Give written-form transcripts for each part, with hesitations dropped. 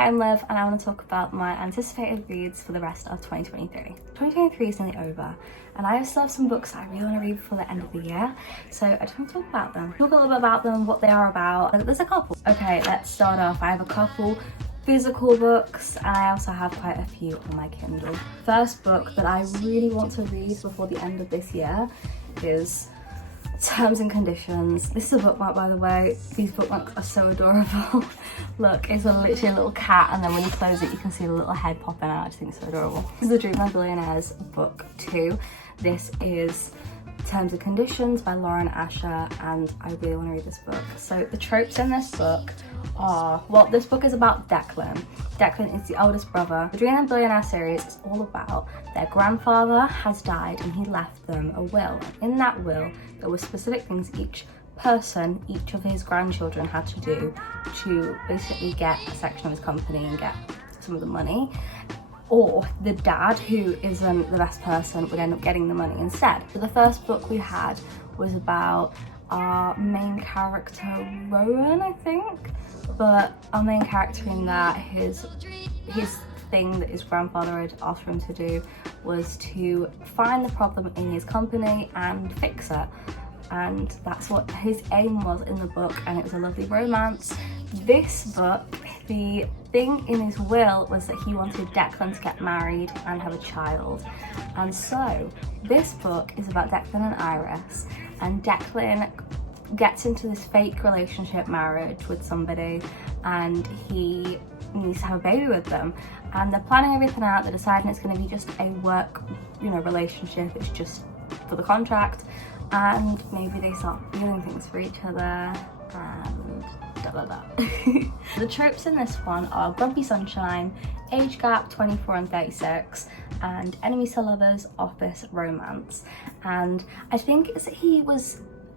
Hi, I'm Liv, and I want to talk about my anticipated reads for the rest of 2023. 2023 is nearly over, and I still have some books that I really want to read before the end of the year, so I just want to talk about them. Talk a little bit about them, what they are about. There's a couple. Okay, let's start off. I have a couple physical books, and I also have quite a few on my Kindle. First book that I really want to read before the end of this year is Terms and Conditions. This is a bookmark, by the way. These bookmarks are so adorable. Look, it's literally a little cat, and then when you close it you can see a little head popping out. I just think it's so adorable. This is the Redesigned Billionaires book 2. This is Terms and Conditions by Lauren Asher, and I really want to read this book. So the tropes in this book are, well, this book is about Declan. Declan is the oldest brother. The Redesigned Billionaire series is all about their grandfather has died and he left them a will. And in that will, there were specific things each person, each of his grandchildren had to do to basically get a section of his company and get some of the money. Or the dad, who isn't the best person, would end up getting the money instead. So the first book we had was about our main character, Rowan, I think. But our main character in that, his thing that his grandfather had asked for him to do was to find the problem in his company and fix it. And that's what his aim was in the book, and it was a lovely romance. This book, the thing in his will was that he wanted Declan to get married and have a child. And so this book is about Declan and Iris, and Declan gets into this fake relationship marriage with somebody, and he needs to have a baby with them, and they're planning everything out. They're deciding it's going to be just a work, relationship. It's just for the contract, and maybe they start feeling things for each other, and da da da. The tropes in this one are grumpy sunshine, age gap 24 and 36, and enemies to lovers, office romance. And I think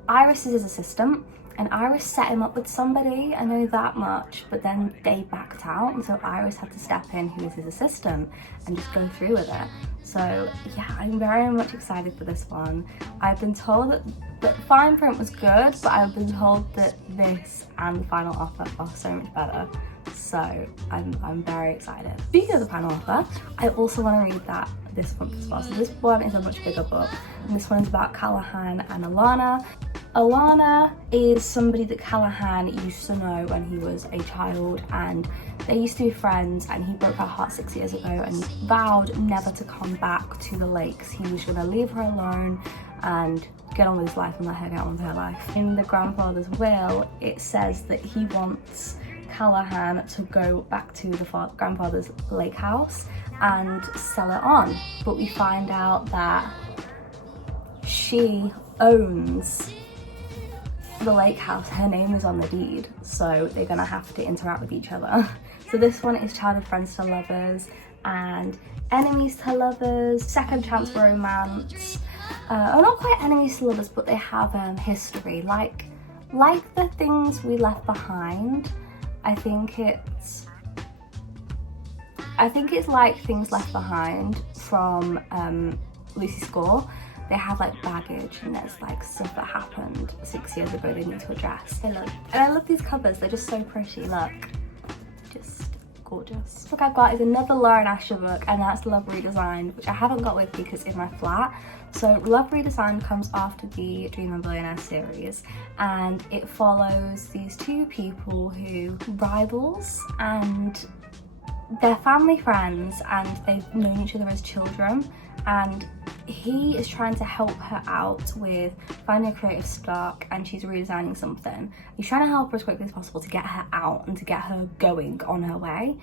Iris is his assistant, and Iris set him up with somebody, I know that much, but then they backed out, and so Iris had to step in, who is his assistant, and just go through with it. So yeah, I'm very much excited for this one. I've been told that Fine Print was good, but I've been told that this and The Final Offer are so much better. So I'm very excited. Speaking of The Final Offer, I also want to read this one as well. So this one is a much bigger book, and this one is about Callahan and Alana. Alana is somebody that Callahan used to know when he was a child, and they used to be friends, and he broke her heart 6 years ago and vowed never to come back to the lakes. He was going to leave her alone and get on with his life and let her get on with her life. In the grandfather's will, it says that he wants Callahan to go back to the grandfather's lake house and sell it on, but we find out that she owns the lake house. Her name is on the deed, so they're gonna have to interact with each other. So this one is childhood friends to lovers and enemies to lovers, second chance romance. Not quite enemies to lovers, but they have history, like the things we left behind. I think it's like Things Left Behind from Lucy's Score. They have like baggage, and there's like stuff that happened 6 years ago they need to address. And I love these covers, they're just so pretty, look. Just gorgeous. Book I've got is another Lauren Asher book, and that's Love Redesigned, which I haven't got with me because it's in my flat. So Love Redesigned comes after the Redesigned Billionaire series, and it follows these two people who rivals, and they're family friends, and they've known each other as children, and he is trying to help her out with finding a creative spark, and she's redesigning something. He's trying to help her as quickly as possible to get her out and to get her going on her way,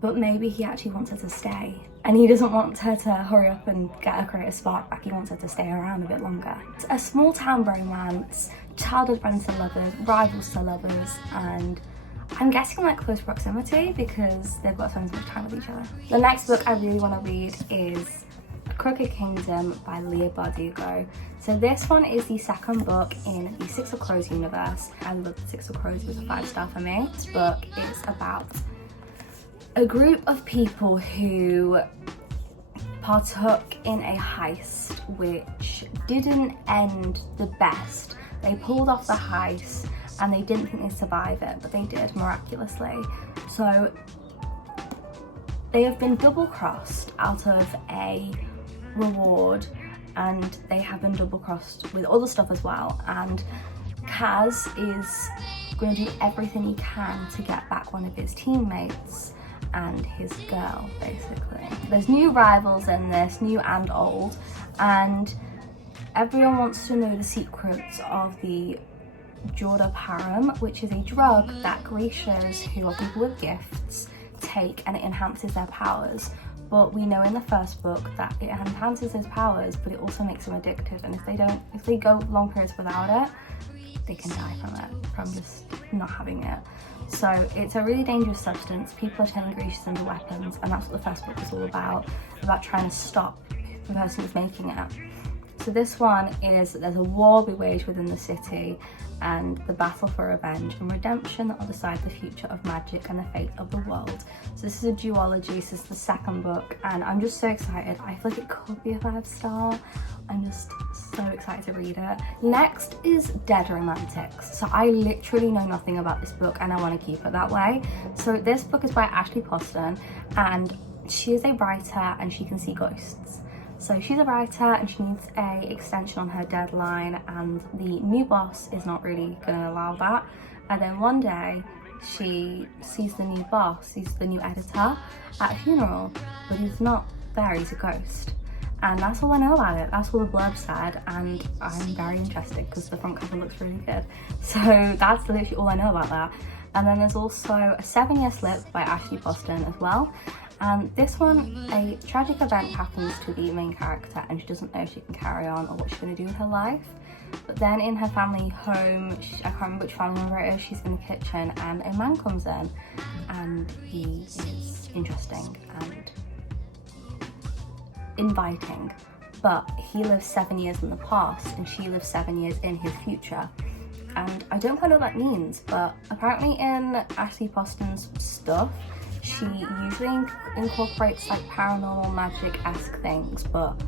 but maybe he actually wants her to stay, and he doesn't want her to hurry up and get her creative spark back. He wants her to stay around a bit longer. It's a small town romance, childhood friends to lovers, rivals to lovers, and I'm guessing like close proximity because they've got to spend so much time with each other. The next book I really want to read is Crooked Kingdom by Leah Bardugo. So this one is the second book in the Six of Crows universe. I love the Six of Crows, it was a 5-star for me. This book is about a group of people who partook in a heist which didn't end the best. They pulled off the heist and they didn't think they'd survive it, but they did miraculously. So they have been double-crossed out of a reward, and they have been double-crossed with other stuff as well, and Kaz is going to do everything he can to get back one of his teammates and his girl, basically. There's new rivals in this, new and old, and everyone wants to know the secrets of the Jordaparum, which is a drug that Grecians, who are people with gifts, take, and it enhances their powers. But we know in the first book that it enhances his powers, but it also makes them addicted, and if they go long periods without it, they can die from it, from just not having it. So it's a really dangerous substance. People are turning Grecians into weapons, and that's what the first book was all about trying to stop the person who's making it. So this one is there's a war be waged within the city, and the battle for revenge and redemption that will decide the future of magic and the fate of the world. So this is a duology, this is the second book, and I'm just so excited. I feel like it could be a 5-star. I'm just so excited to read it. Next is Dead Romantics. So I literally know nothing about this book, and I want to keep it that way. So this book is by Ashley Poston, and she is a writer and she can see ghosts. So she's a writer and she needs a extension on her deadline, and the new boss is not really going to allow that. And then one day she sees the new boss, sees the new editor at a funeral, but he's not there, he's a ghost. And that's all I know about it. That's all the blurb said, and I'm very interested because the front cover looks really good. So that's literally all I know about that. And then there's also a 7-Year Slip by Ashley Poston as well. And this one, a tragic event happens to the main character and she doesn't know if she can carry on or what she's going to do with her life. But then in her family home, I can't remember which family member it is, she's in the kitchen and a man comes in, and he is interesting and inviting. But he lives 7 years in the past and she lives 7 years in his future. And I don't quite know what that means, but apparently in Ashley Poston's stuff, she usually incorporates like paranormal magic-esque things, but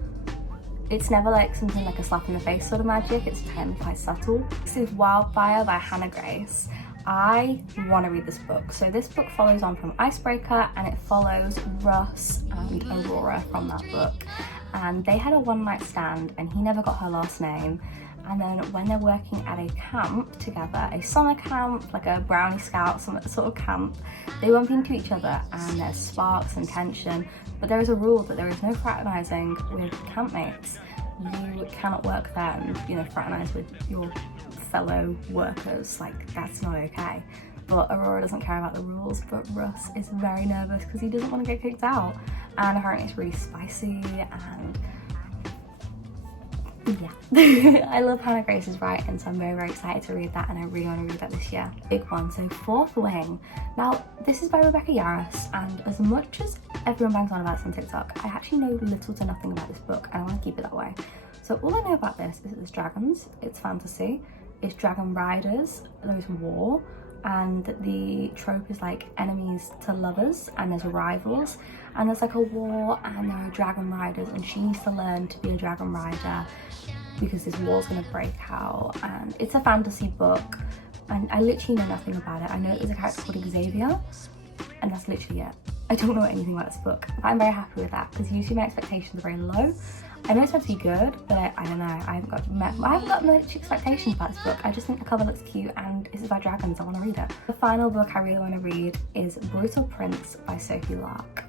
it's never like something like a slap in the face sort of magic. It's kind of quite subtle. This is Wildfire by Hannah Grace. I want to read this book. So this book follows on from Icebreaker, and it follows Russ and Aurora from that book. And they had a one-night stand and he never got her last name. And then when they're working at a camp together, a summer camp, like a brownie scout sort of camp, they bump into each other and there's sparks and tension. But there is a rule that there is no fraternising with campmates. You cannot work there and, you know, fraternise with your fellow workers. Like, that's not okay. But Aurora doesn't care about the rules, but Russ is very nervous because he doesn't want to get kicked out. And apparently it's really spicy, and yeah. I love Hannah Grace's writing, so I'm very, very excited to read that, and I really want to read that this year. Big one, so Fourth Wing. Now, this is by Rebecca Yarros, and as much as everyone bangs on about this on TikTok, I actually know little to nothing about this book, and I want to keep it that way. So all I know about this is it's dragons, it's fantasy, it's dragon riders, there's war, and the trope is like enemies to lovers, and there's rivals, and there's like a war, and there are dragon riders, and she needs to learn to be a dragon rider because this war's gonna break out. And it's a fantasy book, and I literally know nothing about it. I know there's a character called Xavier, and that's literally it. I don't know anything about this book, but I'm very happy with that because usually my expectations are very low. I know it's meant to be good, but I don't know. I haven't got much expectations about this book. I just think the cover looks cute and it's about dragons. I want to read it. The final book I really want to read is Brutal Prince by Sophie Lark.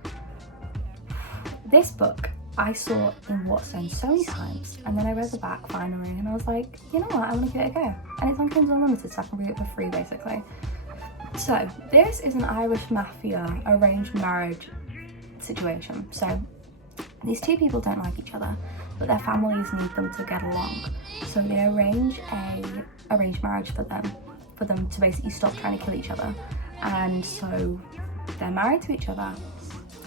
This book I saw in Wattstone so many times, and then I read the back finally, and I was like, you know what, I want to give it a go. And it's on Kindle Unlimited, so I can read it for free basically. So this is an Irish mafia arranged marriage situation. So these two people don't like each other, but their families need them to get along. So they arrange a arranged marriage for them to basically stop trying to kill each other. And so they're married to each other.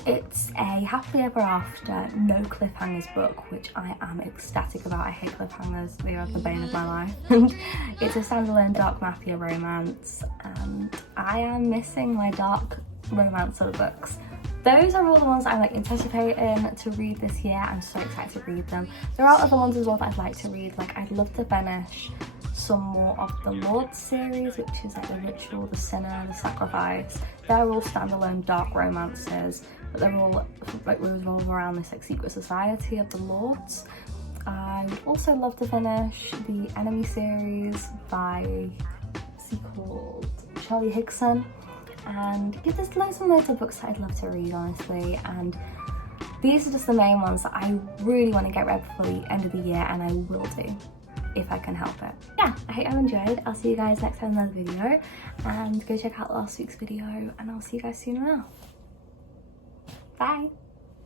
It's a happily ever after, no cliffhangers book, which I am ecstatic about. I hate cliffhangers, they are the bane of my life. And it's a standalone dark mafia romance, and I am missing my dark romance sort of books. Those are all the ones I'm like anticipating to read this year. I'm so excited to read them. There are other ones as well that I'd like to read. Like, I'd love to finish some more of the Lord series, which is like the ritual, the sinner, the sacrifice. They're all standalone dark romances, but they're all like revolve around this like secret society of the Lords. I would also love to finish the Enemy series by called Charlie Higson, and yeah, there's loads and loads of books that I'd love to read, honestly, and these are just the main ones that I really want to get read before the end of the year, and I will do if I can help it. Yeah, I hope you enjoyed. I'll see you guys next time in another video, and go check out last week's video, and I'll see you guys soon now. Bye.